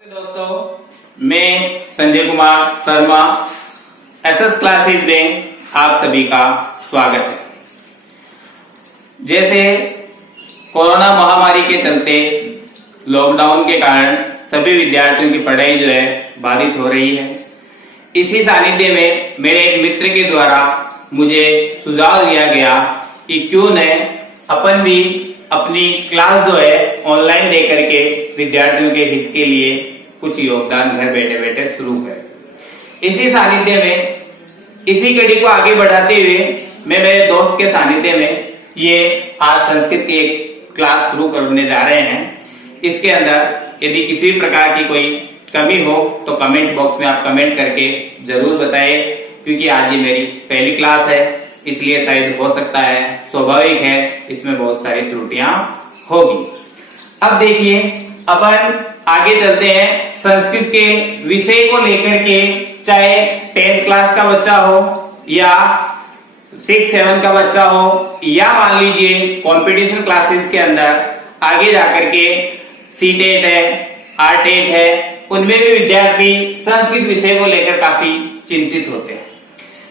दोस्तों, मैं Sanjay Kumar Sharma SS classes में आप सभी का स्वागत है। जैसे कोरोना महामारी के चलते लॉकडाउन के कारण सभी विद्यार्थियों की पढ़ाई जो है बाधित हो रही है। इसी सानिध्य में मेरे एक मित्र के द्वारा मुझे सुझाव दिया गया कि क्यों न अपन भी अपनी क्लास जो है ऑनलाइन दे करके विद्यार्थियों के हित के लिए कुछ योगदान घर बैठे बैठे शुरू करें। इसी सानिध्य में इसी कड़ी को आगे बढ़ाते हुए मैं मेरे दोस्त के सानिध्य में ये आज संस्कृत की एक क्लास शुरू करने जा रहे हैं। इसके अंदर यदि किसी प्रकार की कोई कमी हो तो कमेंट बॉक्स में आप कमेंट करके जरूर बताएं, क्योंकि आज ये मेरी पहली क्लास है, इसलिए शायद हो सकता है, स्वाभाविक है, इसमें बहुत सारी त्रुटियां होगी। अब देखिए, अपन आगे चलते हैं। संस्कृत के विषय को लेकर के चाहे 10th क्लास का बच्चा हो या 6-7 का बच्चा हो या मान लीजिए कंपटीशन क्लासेस के अंदर आगे जाकर के C-TET है, R-TET है, उनमें भी विद्यार्थी संस्कृत विषय को लेकर काफी चिंतित होते हैं।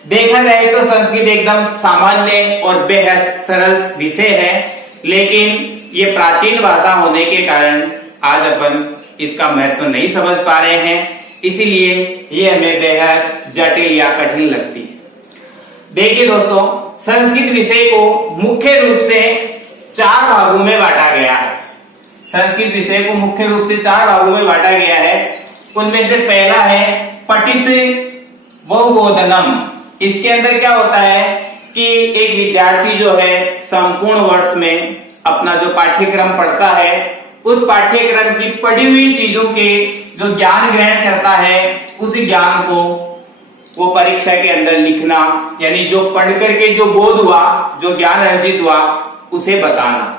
देखा जाए तो संस्कृत एकदम सामान्य और बेहद सरल विषय है, लेकिन ये प्राचीन भाषा होने के कारण आज अपन इसका महत्व नहीं समझ पा रहे हैं, इसीलिए ये हमें बेहद जटिल या कठिन लगती है। देखिए दोस्तों, संस्कृत विषय को मुख्य रूप से 4 भागों में बांटा गया है। संस्कृत विषय को मुख्य रूप से 4 भागों में बांटा गया है। उनमें से पहला है पठित व बोधनम। इसके अंदर क्या होता है कि एक विद्यार्थी जो है संपूर्ण वर्ष में अपना जो पाठ्यक्रम पढ़ता है, उस पाठ्यक्रम की पढ़ी हुई चीजों के जो ज्ञान ग्रहण करता है, उस ज्ञान को वो परीक्षा के अंदर लिखना, यानी जो पढ़ करके जो बोध हुआ, जो ज्ञान अर्जित हुआ, उसे बताना।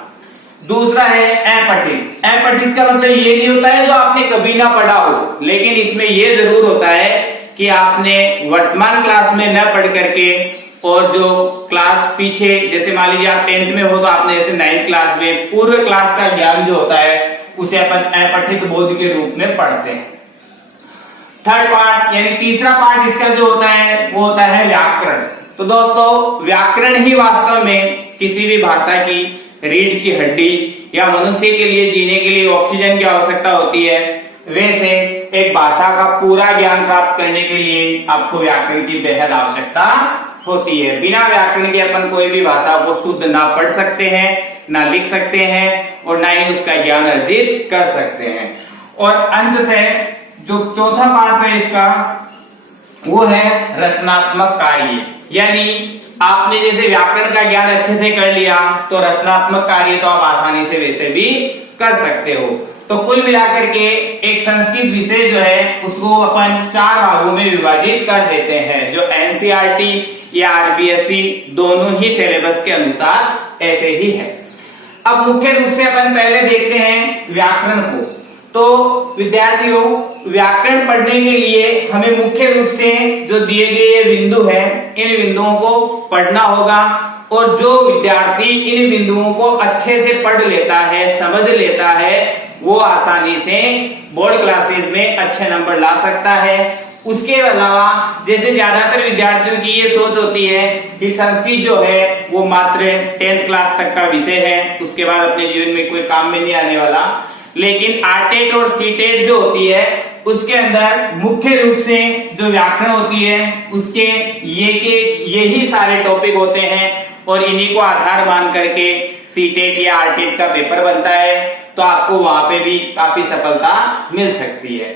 दूसरा है अपठित। अपठित का मतलब ये नहीं होता है जो आपने कभी ना पढ़ा हो, लेकिन इसमें ये जरूर होता है कि आपने वर्तमान क्लास में न पढ़ करके और जो क्लास पीछे, जैसे मान लीजिए आप 10th में हो तो आपने जैसे 9th क्लास में पूर्व क्लास का ज्ञान जो होता है उसे अपन अपठित बोध के रूप में पढ़ते हैं। थर्ड पार्ट यानी तीसरा पार्ट इसका जो होता है वो होता है व्याकरण। तो दोस्तों, व्याकरण ही वास्तव में किसी भी भाषा की रीढ़ की हड्डी या मनुष्य के लिए जीने के लिए ऑक्सीजन की आवश्यकता होती है, वैसे एक भाषा का पूरा ज्ञान प्राप्त करने के लिए आपको व्याकरण की बेहद आवश्यकता होती है। बिना व्याकरण के अपन कोई भी भाषा को शुद्ध ना पढ़ सकते हैं, ना लिख सकते हैं और ना ही उसका ज्ञान अर्जित कर सकते हैं। और अंततः जो चौथा पार्ट है इसका, वो है रचनात्मक कार्य। यानी आपने जैसे व्याकरण का ज्ञान अच्छे से कर लिया तो रचनात्मक कार्य तो आप आसानी से वैसे भी कर सकते हो। तो कुल मिलाकर के एक संस्कृत विषय जो है उसको अपन 4 भागों में विभाजित कर देते हैं, जो एनसीईआरटी या आरबीएसई दोनों ही सिलेबस के अनुसार ऐसे ही है। अब मुख्य रूप से अपन पहले देखते हैं व्याकरण को। तो विद्यार्थियों, व्याकरण पढ़ने के लिए हमें मुख्य रूप से जो दिए गए ये बिंदु है, इन बिंदुओं को पढ़ना होगा। और जो विद्यार्थी इन बिंदुओं को अच्छे से पढ़ लेता है, समझ लेता है, वो आसानी से बोर्ड क्लासेस में अच्छे नंबर ला सकता है। उसके अलावा जैसे ज्यादातर विद्यार्थियों की ये सोच होती है कि संस्कृत जो है वो मात्र 10th क्लास तक का विषय है, उसके बाद अपने जीवन में कोई काम में नहीं आने वाला। लेकिन R-TET और C-TET जो होती है उसके अंदर मुख्य रूप से जो व्याकरण होती है उसके यही सारे टॉपिक होते हैं और इन्हीं को आधार मान करके C-TET या R-TET का पेपर बनता है, तो आपको वहां पे भी काफी सफलता मिल सकती है।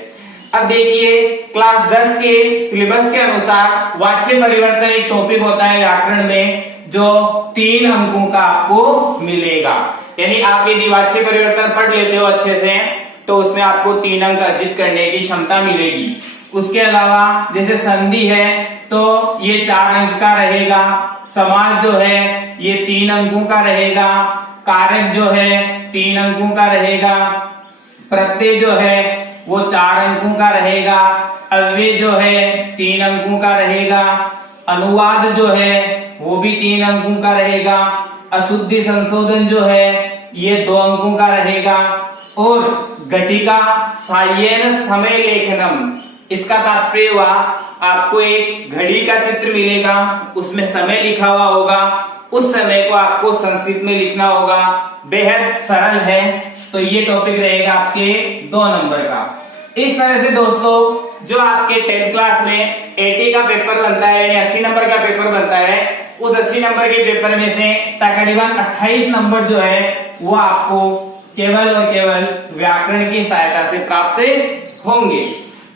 अब देखिए, क्लास 10 के सिलेबस के अनुसार वाच्य परिवर्तन एक टॉपिक होता है व्याकरण में, जो 3 अंकों का आपको मिलेगा। यानी आप यदि वाच्य परिवर्तन पढ़ लेते हो अच्छे से तो उसमें आपको 3 अंक अर्जित करने की क्षमता मिलेगी। उसके अलावा जैसे संधि है तो ये 4 अंक का रहेगा, समास जो है ये 3 अंकों का रहेगा, कारक जो है 3 अंकों का रहेगा, प्रत्यय जो है वो 4 अंकों का रहेगा, अव्यय जो है 3 अंकों का रहेगा, अनुवाद जो है वो भी 3 अंकों का रहेगा, अशुद्धि संशोधन जो है ये 2 अंकों का रहेगा, और घटिका सायेन समय लेखनम, इसका तात्पर्य हुआ आपको एक घड़ी का चित्र मिलेगा, उसमें समय लिखा हुआ होगा, उस समय को आपको संस्कृत में लिखना होगा। बेहद सरल है, तो ये टॉपिक रहेगा आपके 2 नंबर का। इस तरह से दोस्तों जो आपके 10th क्लास में 80 का पेपर बनता है यानी 80 नंबर का पेपर बनता है, उस 80 नंबर के पेपर में से तकरीबन 28 नंबर जो है वो आपको केवल और केवल व्याकरण की सहायता से प्राप्त होंगे।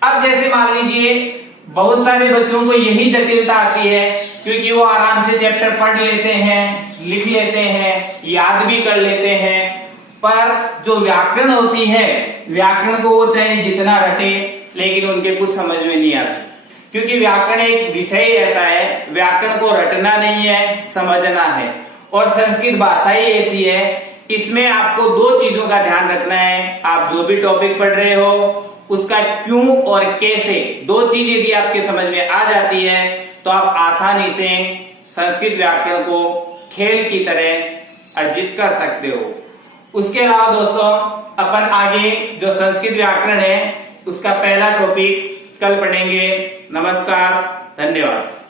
अब जैसे मान लीजिए बहुत सारे बच्चों को यही जटिलता आती है, क्योंकि वो आराम से चैप्टर पढ़ लेते हैं, लिख लेते हैं, याद भी कर लेते हैं, पर जो व्याकरण होती है, व्याकरण को वो चाहे जितना रटे लेकिन उनके कुछ समझ में नहीं आता, क्योंकि व्याकरण एक विषय ऐसा है, व्याकरण को रटना नहीं है, समझना है। और संस्कृत भाषा ही ऐसी है, इसमें आपको 2 चीजों का ध्यान रखना है। आप जो भी टॉपिक पढ़ रहे हो उसका क्यों और कैसे, 2 चीज यदि आपके समझ में आ जाती है तो आप आसानी से संस्कृत व्याकरण को खेल की तरह अर्जित कर सकते हो। उसके अलावा दोस्तों अपन आगे जो संस्कृत व्याकरण है उसका पहला टॉपिक कल पढ़ेंगे। नमस्कार, धन्यवाद।